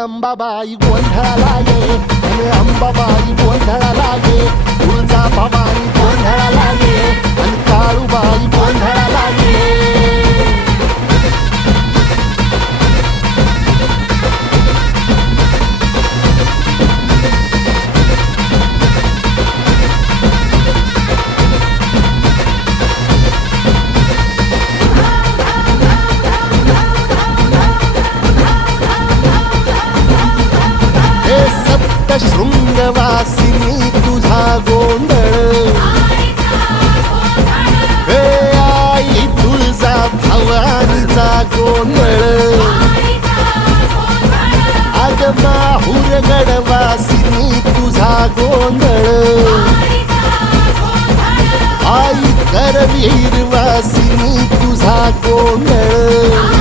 अंबाबाई गोंधळाला ये, अन अंबाबाई गोंधळाला ये, तुळजा भवानी गोंधळाला ये, अन काळूबाई गोंधळाला ये. शृंगवासिनी तुझा गोंधळ, हे आई तुळजा भवानीचा गोंधळ, अग माहुर गडवासिनी तुझा गोंधळ, आई करवीर वासिनी तुझा गोंधळ.